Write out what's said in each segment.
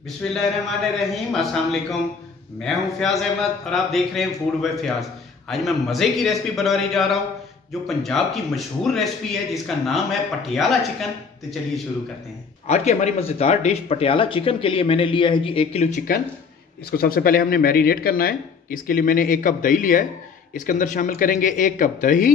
बिस्मिल्लाहिर्रहमानिर्रहीम, अस्सलाम वालेकुम। मैं हूं फयाज अहमद और आप देख रहे हैं फूड बाय फयाज। आज मैं मज़े की रेसिपी बनाने जा रहा हूं जो पंजाब की मशहूर रेसिपी है जिसका नाम है पटियाला चिकन। तो चलिए शुरू करते हैं। आज की हमारी मज़ेदार डिश पटियाला चिकन के लिए मैंने लिया है जी 1 किलो चिकन। इसको सबसे पहले हमने मैरिनेट करना है। इसके लिए मैंने 1 कप दही लिया है। इसके अंदर शामिल करेंगे 1 कप दही।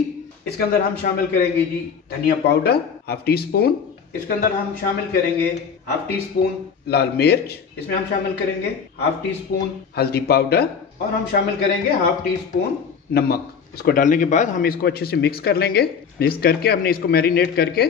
इसके अंदर हम शामिल करेंगे जी धनिया पाउडर हाफ टी स्पून। इसके अंदर हम शामिल करेंगे हाफ टी स्पून लाल मिर्च। इसमें हम शामिल करेंगे हाफ टी स्पून हल्दी पाउडर और हम शामिल करेंगे हाफ टी स्पून नमक। इसको डालने के बाद हम इसको अच्छे से मिक्स कर लेंगे। मिक्स करके हमने इसको मैरिनेट करके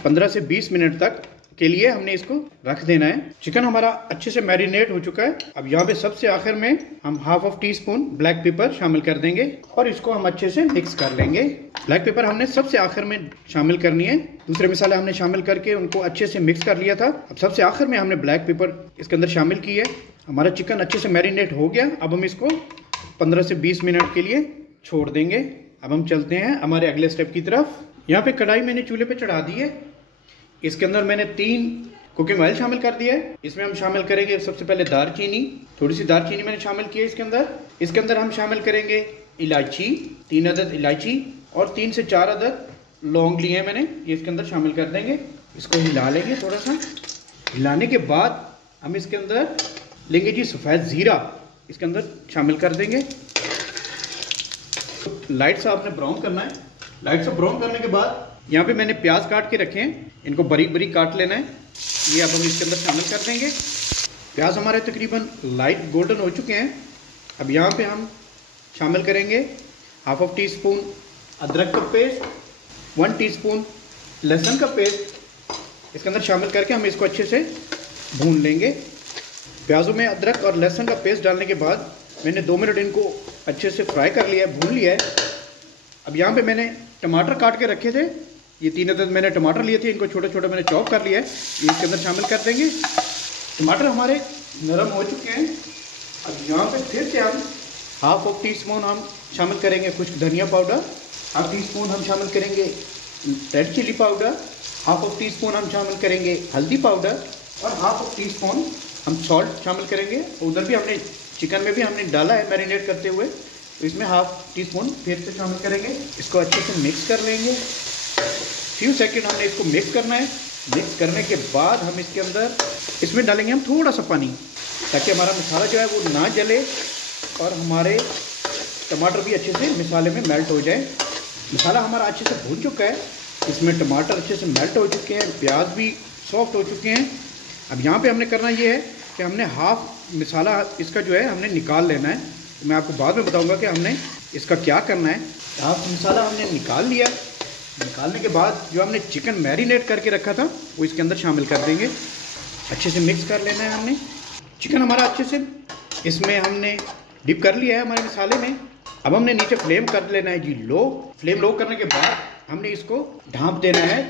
15 से 20 मिनट तक के लिए हमने इसको रख देना है। चिकन हमारा अच्छे से मैरिनेट हो चुका है। अब यहाँ पे सबसे आखिर में हम half of tea spoon black pepper शामिल कर देंगे और इसको हम अच्छे से मिक्स कर लेंगे। ब्लैक पेपर हमने सबसे आखिर में शामिल करनी है। दूसरे मसाले हमने शामिल करके उनको अच्छे से मिक्स कर लिया था। अब सबसे आखिर में हमने ब्लैक पेपर इसके अंदर शामिल की है। हमारा चिकन अच्छे से मैरिनेट हो गया। अब हम इसको 15 से 20 मिनट के लिए छोड़ देंगे। अब हम चलते हैं हमारे अगले स्टेप की तरफ। यहाँ पे कढ़ाई मैंने चूल्हे पे चढ़ा दी है। इसके अंदर मैंने 3 कुकिंग ऑयल शामिल कर दिया है। इसमें हम शामिल करेंगे सबसे पहले दालचीनी। थोड़ी सी दालचीनी मैंने शामिल की है इसके अंदर। इसके अंदर हम शामिल करेंगे इलायची, 3 अदद इलायची और 3 से 4 अदद लौंग लिए हैं मैंने, ये इसके अंदर शामिल कर देंगे। इसको हिला लेंगे थोड़ा सा। हिलाने के बाद हम इसके अंदर लेंगे जी सफ़ेद ज़ीरा, इसके अंदर शामिल कर देंगे। लाइट सा आपने ब्राउन करना है। लाइट सा ब्राउन करने के बाद यहाँ पे मैंने प्याज काट के रखे हैं, इनको बारीक बारीक काट लेना है। ये अब हम इसके अंदर शामिल कर देंगे। प्याज हमारे तकरीबन लाइट गोल्डन हो चुके हैं। अब यहाँ पे हम शामिल करेंगे हाफ ऑफ टी स्पून अदरक का पेस्ट, 1 टीस्पून लहसुन का पेस्ट इसके अंदर शामिल करके हम इसको अच्छे से भून लेंगे। प्याज़ों में अदरक और लहसुन का पेस्ट डालने के बाद मैंने 2 मिनट इनको अच्छे से फ्राई कर लिया है, भून लिया है। अब यहाँ पे मैंने टमाटर काट के रखे थे, ये 3 अदद मैंने टमाटर लिए थे, इनको छोटे छोटे मैंने चॉप कर लिया है, ये इसके अंदर शामिल कर देंगे। टमाटर हमारे नरम हो चुके हैं। अब यहाँ पे फिर से हम हाफ ऑफ टी स्पून हम शामिल करेंगे खुश्क धनिया पाउडर, हाफ टी स्पून हम शामिल करेंगे red chilli powder, half of teaspoon हम शामिल करेंगे हल्दी पाउडर और हाफ ऑफ टी स्पून हम सॉल्ट शामिल करेंगे। उधर भी हमने चिकन में भी हमने डाला है मैरिनेट करते हुए, तो इसमें हाफ टी स्पून फिर से शामिल करेंगे। इसको अच्छे से मिक्स कर लेंगे। फ्यू सेकंड हमने इसको मिक्स करना है। मिक्स करने के बाद हम इसके अंदर इसमें डालेंगे हम थोड़ा सा पानी, ताकि हमारा मसाला जो है वो ना जले और हमारे टमाटर भी अच्छे से मसाले में मेल्ट हो जाए। मसाला हमारा अच्छे से भून चुका है, इसमें टमाटर अच्छे से मेल्ट हो चुके हैं, प्याज भी सॉफ्ट हो चुके हैं। अब यहाँ पे हमने करना ये है कि हमने हाफ मसाला इसका जो है हमने निकाल लेना है। मैं आपको बाद में बताऊंगा कि हमने इसका क्या करना है। हाफ मसाला हमने निकाल लिया। निकालने के बाद जो हमने चिकन मैरिनेट करके रखा था वो इसके अंदर शामिल कर देंगे। अच्छे से मिक्स कर लेना है हमने। चिकन हमारा अच्छे से इसमें हमने डिप कर लिया है हमारे मसाले में। अब हमने नीचे फ्लेम कर लेना है जी लो। फ्लेम लो करने के बाद हमने इसको ढाँप देना है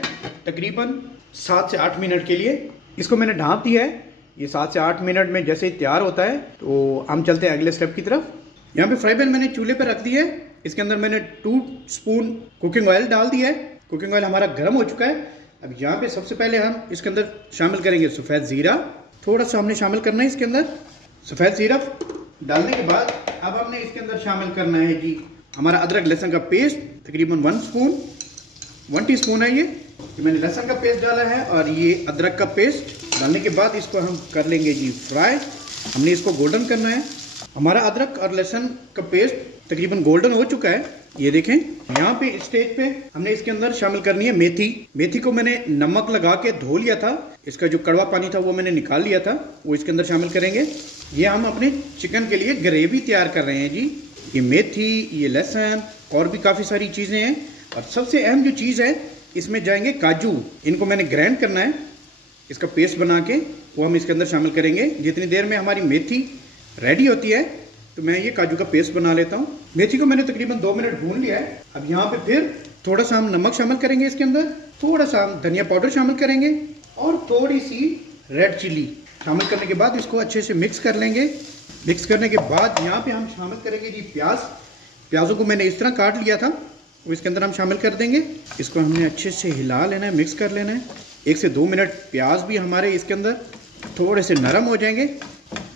तकरीबन 7 से 8 मिनट के लिए। इसको मैंने ढाँप दिया है। ये 7 से 8 मिनट में जैसे ही तैयार होता है तो हम चलते हैं अगले स्टेप की तरफ। यहाँ पे फ्राई पैन मैंने चूल्हे पे रख दिया है। इसके अंदर मैंने 2 स्पून कुकिंग ऑयल डाल दिया है। कुकिंग ऑयल हमारा गर्म हो चुका है। अब यहाँ पे सबसे पहले हम इसके अंदर शामिल करेंगे सफ़ेद ज़ीरा। थोड़ा सा हमने शामिल करना है इसके अंदर। सफ़ेद ज़ीरा डालने के बाद अब हमने इसके अंदर शामिल करना है जी हमारा अदरक लहसुन का पेस्ट, तकरीबन 1 टीस्पून है ये। मैंने लहसुन का पेस्ट डाला है और ये अदरक का पेस्ट डालने के बाद इसको हम कर लेंगे जी फ्राई। हमने इसको गोल्डन करना है। हमारा अदरक और लहसुन का पेस्ट तकरीबन गोल्डन हो चुका है। ये देखें, यहाँ पे स्टेज पे हमने इसके अंदर शामिल करनी है मेथी। मेथी को मैंने नमक लगा के धो लिया था। इसका जो कड़वा पानी था वो मैंने निकाल लिया था, वो इसके अंदर शामिल करेंगे। ये हम अपने चिकन के लिए ग्रेवी तैयार कर रहे हैं जी। ये मेथी, ये लहसुन और भी काफ़ी सारी चीज़ें हैं। और सबसे अहम जो चीज़ है इसमें जाएंगे काजू। इनको मैंने ग्राइंड करना है, इसका पेस्ट बना के वो हम इसके अंदर शामिल करेंगे। जितनी देर में हमारी मेथी रेडी होती है तो मैं ये काजू का पेस्ट बना लेता हूँ। मेथी को मैंने तकरीबन 2 मिनट भून लिया है। अब यहाँ पे फिर थोड़ा सा हम नमक शामिल करेंगे इसके अंदर, थोड़ा सा हम धनिया पाउडर शामिल करेंगे और थोड़ी सी रेड चिली शामिल करने के बाद इसको अच्छे से मिक्स कर लेंगे। मिक्स करने के बाद यहाँ पे हम शामिल करेंगे जी प्याज। प्याजों को मैंने इस तरह काट लिया था, वो इसके अंदर हम शामिल कर देंगे। इसको हमने अच्छे से हिला लेना है, मिक्स कर लेना है। 1 से 2 मिनट प्याज भी हमारे इसके अंदर थोड़े से नरम हो जाएंगे।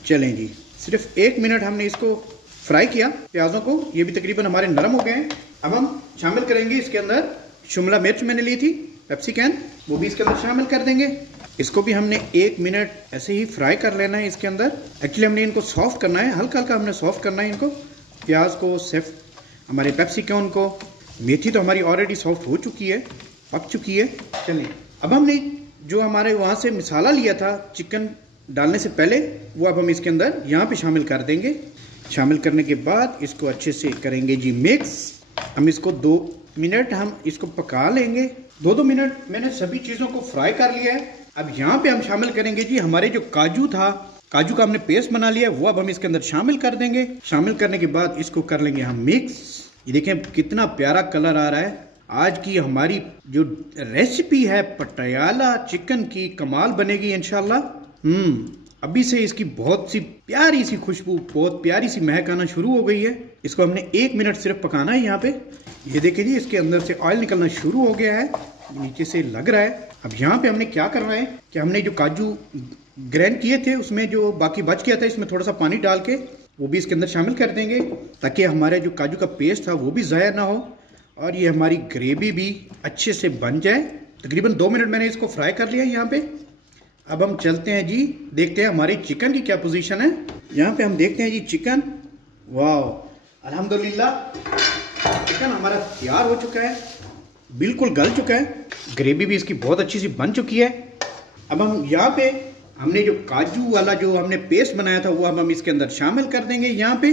चलें जी, सिर्फ 1 मिनट हमने इसको फ्राई किया प्याज़ों को, ये भी तकरीबन हमारे नरम हो गए हैं। अब हम शामिल करेंगे इसके अंदर शिमला मिर्च मैंने ली थी पेप्सिकन, वो भी इसके अंदर शामिल कर देंगे। इसको भी हमने 1 मिनट ऐसे ही फ्राई कर लेना है इसके अंदर। एक्चुअली हमने इनको सॉफ्ट करना है, हल्का हल्का हमने सॉफ्ट करना है इनको, प्याज को, सिर्फ हमारे पेप्सिकन को। मेथी तो हमारी ऑलरेडी सॉफ्ट हो चुकी है, पक चुकी है। चलिए अब हमने जो हमारे वहाँ से मसाला लिया था चिकन डालने से पहले, वो अब हम इसके अंदर यहाँ पे शामिल कर देंगे। शामिल करने के बाद इसको अच्छे से करेंगे जी मिक्स। हम इसको 2 मिनट हम इसको पका लेंगे। 2 मिनट मैंने सभी चीज़ों को फ्राई कर लिया है। अब यहाँ पे हम शामिल करेंगे जी हमारे जो काजू था, काजू का हमने पेस्ट बना लिया है, वो अब हम इसके अंदर शामिल कर देंगे। शामिल करने के बाद इसको कर लेंगे हम मिक्स। ये देखें कितना प्यारा कलर आ रहा है। आज की हमारी जो रेसिपी है पटियाला चिकन की, कमाल बनेगी इंशाल्लाह। अभी से इसकी बहुत सी प्यारी सी खुशबू, बहुत प्यारी सी महक आना शुरू हो गई है। इसको हमने 1 मिनट सिर्फ पकाना है यहाँ पे। ये देखिए जी, इसके अंदर से ऑयल निकलना शुरू हो गया है, नीचे से लग रहा है। अब यहाँ पे हमने क्या करना है कि हमने जो काजू ग्राइंड किए थे उसमें जो बाकी बच गया था, इसमें थोड़ा सा पानी डाल के वो भी इसके अंदर शामिल कर देंगे, ताकि हमारे जो काजू का पेस्ट था वो भी ज़ाया ना हो और ये हमारी ग्रेवी भी अच्छे से बन जाए। तकरीबन 2 मिनट मैंने इसको फ्राई कर लिया यहाँ पे। अब हम चलते हैं जी, देखते हैं हमारी चिकन की क्या पोजीशन है। यहाँ पे हम देखते हैं जी चिकन, वाह अल्हम्दुलिल्लाह चिकन हमारा तैयार हो चुका है, बिल्कुल गल चुका है, ग्रेवी भी इसकी बहुत अच्छी सी बन चुकी है। अब हम यहाँ पे हमने जो काजू वाला जो हमने पेस्ट बनाया था वो अब हम इसके अंदर शामिल कर देंगे। यहाँ पे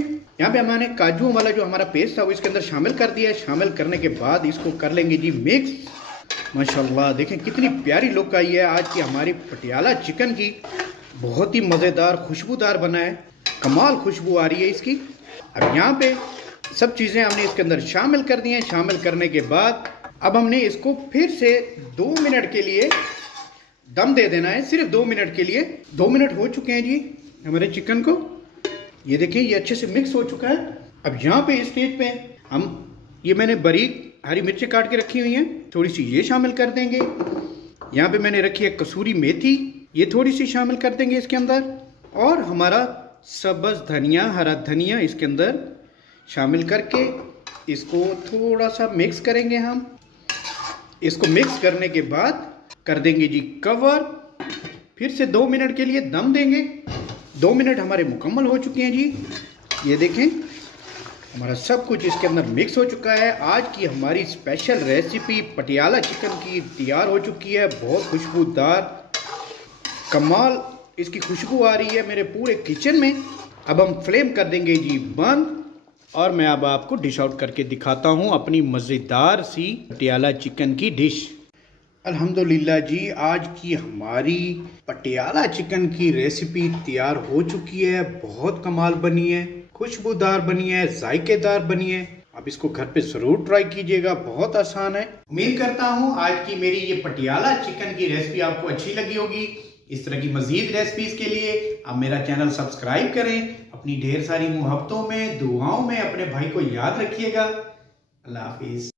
हमने काजू वाला जो हमारा पेस्ट था वो इसके अंदर शामिल कर दिया है। शामिल करने के बाद इसको कर लेंगे जी मिक्स। माशाल्लाह देखें कितनी प्यारी लुक आई है आज की हमारी पटियाला चिकन की, बहुत ही मज़ेदार खुशबूदार बना है, कमाल खुशबू आ रही है इसकी। अब यहाँ पे सब चीज़ें हमने इसके अंदर शामिल कर दी हैं। शामिल करने के बाद अब हमने इसको फिर से 2 मिनट के लिए दम दे देना है, सिर्फ 2 मिनट के लिए। 2 मिनट हो चुके हैं जी हमारे चिकन को, ये देखिए ये अच्छे से मिक्स हो चुका है। अब यहाँ पे स्टेज पे हम ये मैंने बारीक हरी मिर्चें काट के रखी हुई हैं, थोड़ी सी ये शामिल कर देंगे। यहाँ पे मैंने रखी है कसूरी मेथी, ये थोड़ी सी शामिल कर देंगे इसके अंदर। और हमारा सब्ज़ धनिया, हरा धनिया इसके अंदर शामिल करके इसको थोड़ा सा मिक्स करेंगे हम। इसको मिक्स करने के बाद कर देंगे जी कवर, फिर से 2 मिनट के लिए दम देंगे। 2 मिनट हमारे मुकम्मल हो चुके हैं जी। ये देखें हमारा सब कुछ इसके अंदर मिक्स हो चुका है। आज की हमारी स्पेशल रेसिपी पटियाला चिकन की तैयार हो चुकी है, बहुत खुशबूदार, कमाल इसकी खुशबू आ रही है मेरे पूरे किचन में। अब हम फ्लेम कर देंगे जी बंद और मैं अब आपको डिश आउट करके दिखाता हूँ अपनी मज़ेदार सी पटियाला चिकन की डिश। अल्हम्दुलिल्लाह जी, आज की हमारी पटियाला चिकन की रेसिपी तैयार हो चुकी है, बहुत कमाल बनी है, खुशबूदार बनी है, जायकेदार बनी है। आप इसको घर पे ज़रूर ट्राई कीजिएगा, बहुत आसान है। उम्मीद करता हूँ आज की मेरी ये पटियाला चिकन की रेसिपी आपको अच्छी लगी होगी। इस तरह की मज़ीद रेसिपीज़ के लिए आप मेरा चैनल सब्सक्राइब करें। अपनी ढेर सारी मोहब्बतों में, दुआओं में अपने भाई को याद रखिएगा। अल्लाह हाफिज़।